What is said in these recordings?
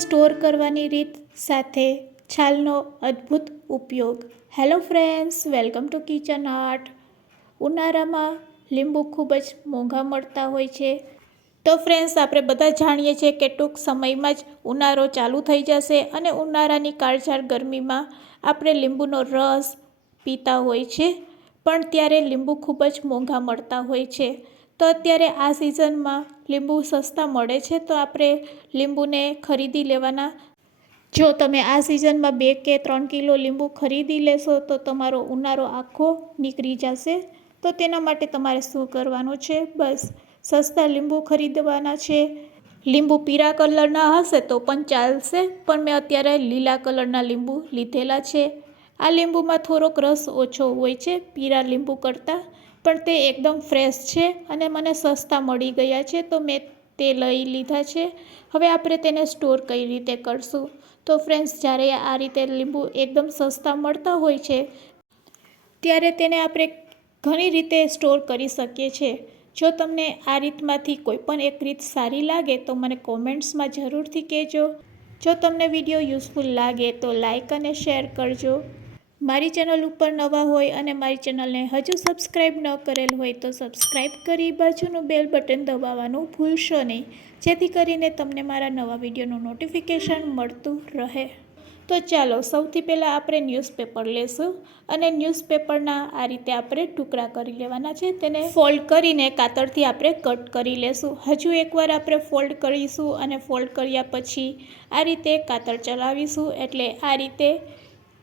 Store કરવાની રીત સાથે છાલનો અદ્ભુત ઉપયોગ. Hello friends, welcome to kitchen art. ઉનાળામાં લીંબુ ખૂબ જ મોંઘા મળતા હોય છે. તો ફ્રેન્ડ્સ, આપણે બધા જાણીએ છીએ કે ટૂંક સમયમાં જ ઉનાળો ચાલુ થઈ જશે અને ઉનાળાની કાળઝાળ ગરમીમાં આપણે લીંબુનો રસ પીતા હોય છે, પણ ત્યારે લીંબુ ખૂબ જ મોંઘા મળતા હોય છે. તો અત્યારે આ સિઝનમાં લીંબુ સસ્તા મળે છે, તો આપણે લીંબુને ખરીદી લેવાના. જો તમે આ સિઝનમાં 2 કે 3 કિલો લીંબુ ખરીદી લેશો તો તમારો ઉનાળો આખો નીકળી જશે. તો તેના માટે તમારે શું કરવાનું છે? બસ સસ્તા લીંબુ ખરીદવાના છે. લીંબુ પીળા કલરના હશે તો પણ ચાલશે, પણ મેં અત્યારે લીલા કલરના લીંબુ લીધેલા છે. આ લીંબુમાં થોડોક રસ ઓછો હોય છે પીળા લીંબુ કરતાં, પણ તે એકદમ ફ્રેશ છે અને મને સસ્તા મળી ગયા છે, તો મેં તે લઈ લીધા છે. હવે આપણે તેને સ્ટોર કઈ રીતે કરશું? તો ફ્રેન્ડ્સ, જ્યારે આ રીતે લીંબુ એકદમ સસ્તા મળતા હોય છે ત્યારે તેને આપણે ઘણી રીતે સ્ટોર કરી શકીએ છીએ. જો તમને આ રીતમાંથી કોઈ પણ એક રીત સારી લાગે તો મને કોમેન્ટ્સમાં જરૂરથી કહેજો. જો તમને વિડીયો યુઝફુલ લાગે તો લાઈક અને શેર કરજો. મારી ચેનલ ઉપર નવા હોય અને મારી ચેનલને હજુ સબસ્ક્રાઈબ ન કરેલ હોય તો સબસ્ક્રાઈબ કરી બાજુનું બેલ બટન દબાવવાનું ભૂલશો નહીં, જેથી કરીને તમને મારા નવા વિડીયોનું નોટિફિકેશન મળતું રહે. તો ચાલો સૌથી પહેલાં આપણે ન્યૂઝપેપર લેશું અને ન્યૂઝપેપરના આ રીતે આપણે ટુકડા કરી લેવાના છે. તેને ફોલ્ડ કરીને કાતરથી આપણે કટ કરી લેશું. હજુ એકવાર આપણે ફોલ્ડ કરીશું અને ફોલ્ડ કર્યા પછી આ રીતે કાતર ચલાવીશું, એટલે આ રીતે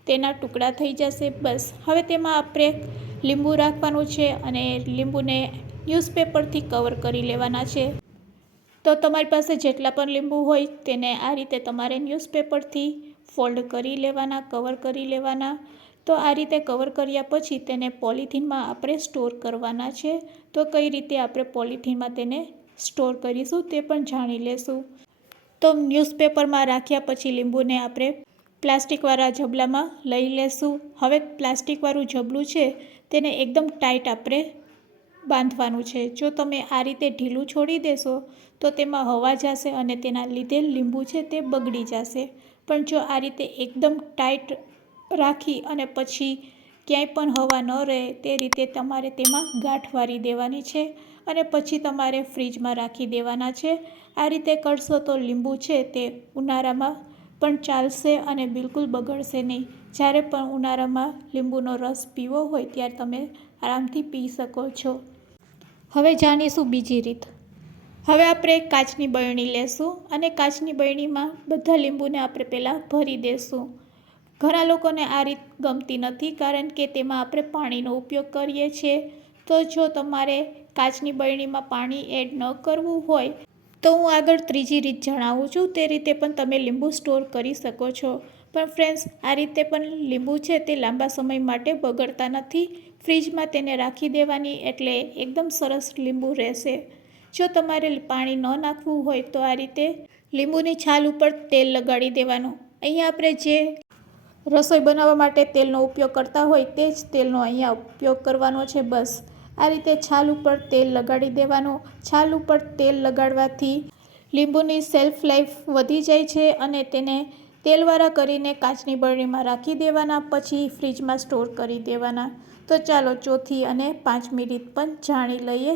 તેના ટુકડા થઈ જશે. બસ હવે તેમાં આપણે લીંબુ રાખવાનું છે અને લીંબુને ન્યૂઝપેપરથી કવર કરી લેવાના છે. તો તમારી પાસે જેટલા પણ લીંબુ હોય તેને આ રીતે તમારે ન્યૂઝપેપરથી ફોલ્ડ કરી લેવાના, કવર કરી લેવાના. તો આ રીતે કવર કર્યા પછી તેને પોલિથીનમાં આપણે સ્ટોર કરવાના છે. તો કઈ રીતે આપણે પોલિથીનમાં તેને સ્ટોર કરીશું તે પણ જાણી લેશું. તો ન્યૂઝપેપરમાં રાખ્યા પછી લીંબુને આપણે પ્લાસ્ટિકવાળા ઝબલામાં લઈ લેશું. હવે પ્લાસ્ટિકવાળું ઝબલું છે તેને એકદમ ટાઈટ આપણે બાંધવાનું છે. જો તમે આ રીતે ઢીલું છોડી દેશો તો તેમાં હવા જશે અને તેના લીધે લીંબુ છે તે બગડી જશે. પણ જો આ રીતે એકદમ ટાઈટ રાખી અને પછી ક્યાંય પણ હવા ન રહે તે રીતે તમારે તેમાં ગાંઠ વાળી દેવાની છે અને પછી તમારે ફ્રીજમાં રાખી દેવાના છે. આ રીતે કરશો તો લીંબુ છે તે ઉનાળામાં પણ ચાલશે અને બિલકુલ બગડશે નહીં. જ્યારે પણ ઉનાળામાં લીંબુનો રસ પીવો હોય ત્યારે તમે આરામથી પી શકો છો. હવે જાણીશું બીજી રીત. હવે આપણે કાચની બરણી લેશું અને કાચની બરણીમાં બધા લીંબુને આપણે પહેલાં ભરી દેશું. ઘણા લોકોને આ રીત ગમતી નથી, કારણ કે તેમાં આપણે પાણીનો ઉપયોગ કરીએ છીએ. તો જો તમારે કાચની બરણીમાં પાણી એડ ન કરવું હોય તો હું આગળ ત્રીજી રીત જણાવું છું, તે રીતે પણ તમે લીંબુ સ્ટોર કરી શકો છો. પણ ફ્રેન્ડ્સ, આ રીતે પણ લીંબુ છે તે લાંબા સમય માટે બગડતા નથી. ફ્રીજમાં તેને રાખી દેવાની એટલે એકદમ સરસ લીંબુ રહેશે. જો તમારે પાણી ન નાખવું હોય તો આ રીતે લીંબુની છાલ ઉપર તેલ લગાડી દેવાનું. અહીંયા આપણે જે રસોઈ બનાવવા માટે તેલનો ઉપયોગ કરતા હોય તે જ તેલનો અહીંયા ઉપયોગ કરવાનો છે. બસ આ રીતે છાલ ઉપર તેલ લગાડી દેવાનું. છાલ ઉપર તેલ લગાડવાથી લીંબુની શેલ્ફ લાઈફ વધી જાય છે અને તેને તેલવાળા કરીને કાચની બરણીમાં રાખી દેવાના, પછી ફ્રીજમાં સ્ટોર કરી દેવાના. તો ચાલો ચોથી અને 5મી રીત પણ જાણી લઈએ.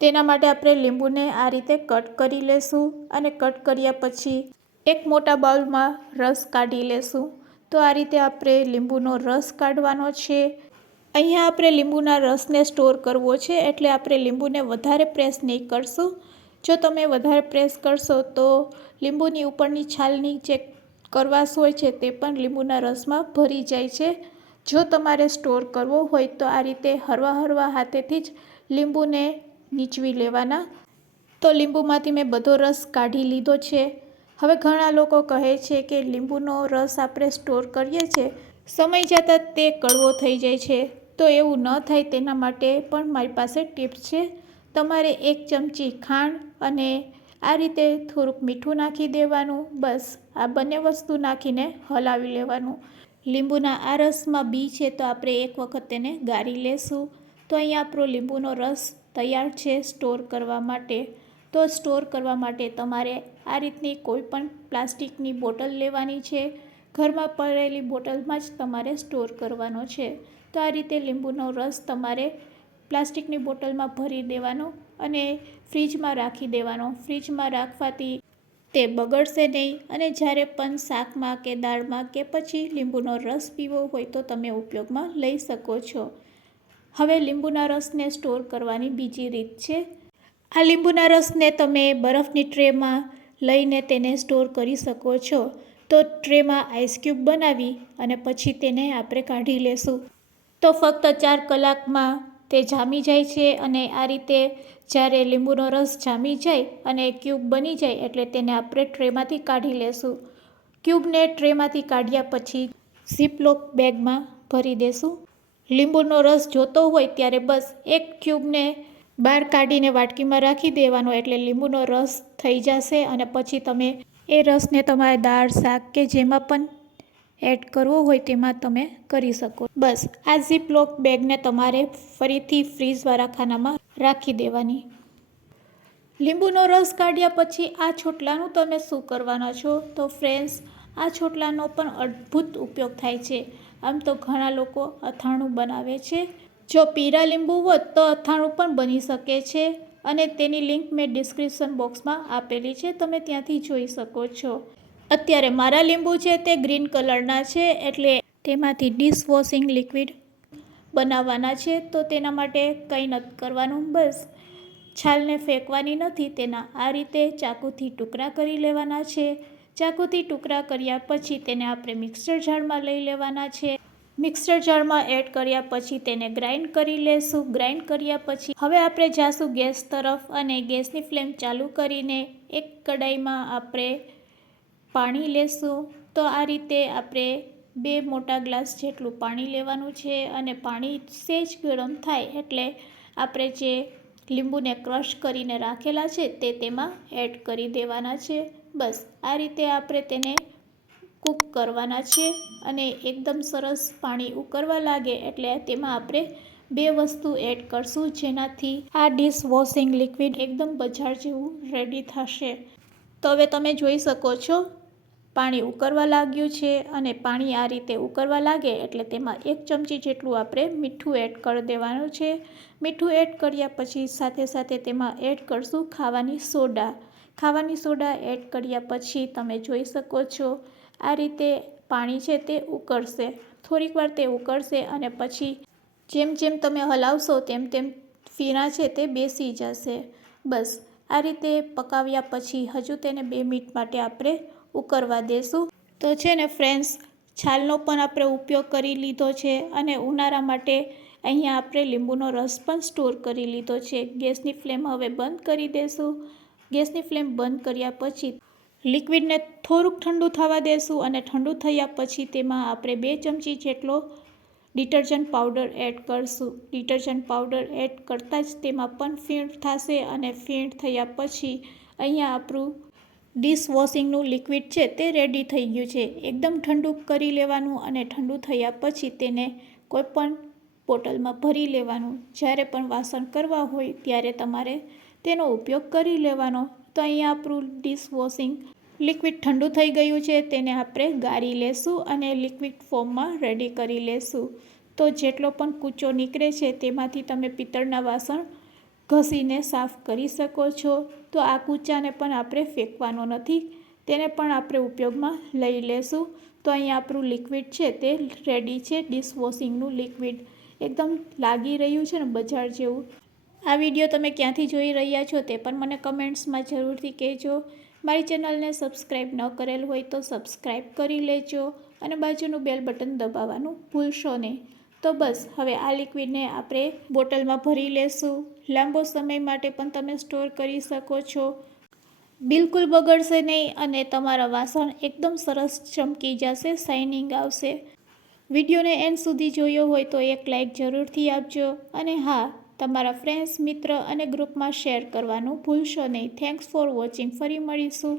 તેના માટે આપણે લીંબુને આ રીતે કટ કરી લેશું અને કટ કર્યા પછી એક મોટા બાઉલમાં રસ કાઢી લેશું. તો આ રીતે આપણે લીંબુનો રસ કાઢવાનો છે. અહીંયા આપણે લીંબુના રસને સ્ટોર કરવો છે, એટલે આપણે લીંબુને વધારે પ્રેસ નહીં કરશું. જો તમે વધારે પ્રેસ કરશો તો લીંબુની ઉપરની છાલની જે કરવાશ હોય છે તે પણ લીંબુના રસમાં ભરી જાય છે. જો તમારે સ્ટોર કરવો હોય તો આ રીતે હળવા હળવા હાથેથી જ લીંબુને નીચવી લેવાના. તો લીંબુમાંથી મેં બધો રસ કાઢી લીધો છે. હવે ઘણા લોકો કહે છે કે લીંબુનો રસ આપણે સ્ટોર કરીએ છીએ, સમય જતાં તે કડવો થઈ જાય છે. તો એવું ન થાય તેના માટે પણ મારી પાસે ટિપ્સ છે. તમારે 1 ચમચી ખાંડ અને આ રીતે થોડુંક મીઠું નાખી દેવાનું. બસ આ બંને વસ્તુ નાખીને હલાવી લેવાનું. લીંબુના આ રસમાં બી છે તો આપણે એક વખત તેને ગાળી લેશું. તો અહીંયા આપણો લીંબુનો રસ તૈયાર છે સ્ટોર કરવા માટે. તો સ્ટોર કરવા માટે તમારે આ રીતની કોઈ પણ પ્લાસ્ટિકની બોટલ લેવાની છે. ઘરમાં પડેલી બોટલમાં જ તમારે સ્ટોર કરવાનો છે. તો આ રીતે લીંબુનો રસ તમારે પ્લાસ્ટિકની બોટલમાં ભરી દેવાનો અને ફ્રીજમાં રાખી દેવાનો. ફ્રીજમાં રાખવાથી તે બગડશે નહીં અને જ્યારે પણ શાકમાં કે દાળમાં કે પછી લીંબુનો રસ પીવો હોય તો તમે ઉપયોગમાં લઈ શકો છો. હવે લીંબુના રસને સ્ટોર કરવાની બીજી રીત છે. આ લીંબુના રસને તમે બરફની ટ્રેમાં લઈને તેને સ્ટોર કરી શકો છો. તો ટ્રેમાં આઈસ ક્યુબ બનાવી અને પછી તેને આપણે કાઢી લેશું તો ફક્ત 4 કલાકમાં તે જામી જાય છે. અને આ રીતે જ્યારે લીંબુનો રસ જામી જાય અને ક્યુબ બની જાય એટલે તેને આપણે ટ્રેમાંથી કાઢી લેશું. ક્યુબને ટ્રેમાંથી કાઢ્યા પછી ઝીપલોક બેગમાં ભરી દેશું. લીંબુનો રસ જોતો હોય ત્યારે બસ એક ક્યુબને બહાર કાઢીને વાટકીમાં રાખી દેવાનો એટલે લીંબુનો રસ થઈ જશે અને પછી તમે એ રસને તમારે દાળ, શાક કે જેમાં પણ એડ કરવો હોય તેમાં તમે કરી શકો. બસ આ ઝીપલોક બેગને તમારે ફરીથી ફ્રીજવાળા ખાનામાં રાખી દેવાની. લીંબુનો રસ કાઢ્યા પછી આ છોટલાનું તમે શું કરવાના છો? તો ફ્રેન્ડ્સ, આ છોટલાનો પણ અદ્ભુત ઉપયોગ થાય છે. આમ તો ઘણા લોકો અથાણું બનાવે છે. જો પીળા લીંબુ હોત તો અથાણું પણ બની શકે છે અને તેની લિંક મેં ડિસ્ક્રિપ્શન બોક્સમાં આપેલી છે, તમે ત્યાંથી જોઈ શકો છો. અત્યારે મારા લીંબુ છે તે ગ્રીન કલરના છે એટલે તેમાંથી ડિશવોશિંગ લિક્વિડ બનાવવાના છે. તો તેના માટે કંઈ નથી કરવાનું, બસ છાલને ફેંકવાની નથી. તેના આ રીતે ચાકુથી ટુકડા કરી લેવાના છે. ચાકુથી ટુકડા કર્યા પછી તેને આપણે મિક્સર જારમાં લઈ લેવાના છે. મિક્સર જારમાં એડ કર્યા પછી તેને ગ્રાઇન્ડ કરી લેશું. ગ્રાઇન્ડ કર્યા પછી હવે આપણે જાશું ગેસ તરફ અને ગેસની ફ્લેમ ચાલુ કરીને એક કડાઈમાં આપણે પાણી લેશું. તો આ રીતે આપણે 2 મોટા ગ્લાસ જેટલું પાણી લેવાનું છે અને પાણી સહેજ ગરમ થાય એટલે આપણે જે લીંબુને ક્રશ કરીને રાખેલા છે તે તેમાં એડ કરી દેવાના છે. બસ આ રીતે આપણે તેને કૂક કરવાના છે અને એકદમ સરસ પાણી ઉકળવા લાગે એટલે તેમાં આપણે 2 વસ્તુ એડ કરશું જેનાથી આ ડિશ વોશિંગ લિક્વિડ એકદમ બજાર જેવું રેડી થશે. તો હવે તમે જોઈ શકો છો પાણી ઉકળવા લાગ્યું છે અને પાણી આ રીતે ઉકળવા લાગે એટલે તેમાં 1 ચમચી જેટલું આપણે મીઠું એડ કરી દેવાનું છે. મીઠું એડ કર્યા પછી સાથે સાથે તેમાં એડ કરશું ખાવાની સોડા. ખાવાની સોડા એડ કર્યા પછી તમે જોઈ શકો છો આ રીતે પાણી છે તે ઉકળશે. થોડીક વાર તે ઉકળશે અને પછી જેમ જેમ તમે હલાવશો તેમ તેમ ફીણા છે તે બેસી જશે. બસ આ રીતે પકાવ્યા પછી હજુ તેને 2 મિનિટ માટે આપણે ઉકળવા દેશું. તો છે ને ફ્રેન્ડ્સ, છાલનો પણ આપણે ઉપયોગ કરી લીધો છે અને ઉનાળા માટે અહીંયા આપણે લીંબુનો રસ પણ સ્ટોર કરી લીધો છે. ગેસની ફ્લેમ હવે બંધ કરી દેશું. ગેસની ફ્લેમ બંધ કર્યા પછી લિક્વિડને થોડુંક ઠંડુ થવા દેશું અને ઠંડુ થયા પછી તેમાં આપણે 2 ચમચી જેટલો ડિટર્જન્ટ પાવડર એડ કરશું. ડિટર્જન્ટ પાવડર એડ કરતાં જ તેમાં પણ ફીણ થશે અને ફીણ થયા પછી અહીંયા આપણું ડિશ વોશિંગનું લિક્વિડ છે તે રેડી થઈ ગયું છે. એકદમ ઠંડુ કરી લેવાનું અને ઠંડુ થયા પછી તેને કોઈપણ બોટલમાં ભરી લેવાનું. જ્યારે પણ વાસણ કરવા હોય ત્યારે તમારે તેનો ઉપયોગ કરી લેવાનો. તો અહીંયા આપણું ડિશ વોશિંગ લિક્વિડ ઠંડુ થઈ ગયું છે તેને આપણે ગાળી લેશું અને લિક્વિડ ફોર્મમાં રેડી કરી લેશું. તો જેટલો પણ કૂચો નીકળે છે તેમાંથી તમે પિત્તળના વાસણ ઘસીને સાફ કરી શકો છો. તો આ કૂચાને પણ આપણે ફેંકવાનો નથી, તેને પણ આપણે ઉપયોગમાં લઈ લેશું. તો અહીંયા આપણું લિક્વિડ છે તે રેડી છે. ડિશ વોશિંગનું લિક્વિડ એકદમ લાગી રહ્યું છે ને બજાર જેવું. આ વિડીયો તમે ક્યાંથી જોઈ રહ્યા છો તે પણ મને કમેન્ટ્સમાં જરૂરથી કહેજો. મારી ચેનલને સબસ્ક્રાઈબ ન કરેલ હોય તો સબસ્ક્રાઈબ કરી લેજો અને બાજુનું બેલ બટન દબાવવાનું ભૂલશો નહીં. તો બસ હવે આ લિક્વિડને આપણે બોટલમાં ભરી લેશું. લાંબો સમય માટે પણ તમે સ્ટોર કરી શકો છો. બિલકુલ બગડશે નહીં અને તમારા વાસણ એકદમ સરસ ચમકી જશે, શાઇનિંગ આવશે. વિડીયોને એન્ડ સુધી જોયો હોય તો એક લાઈક જરૂરથી આપજો અને હા, તમારા ફ્રેન્ડ્સ, મિત્ર અને ગ્રુપમાં શેર કરવાનું ભૂલશો નહીં. Thanks for watching. ફરી મળીશું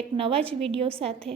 એક નવા જ વિડીયો સાથે.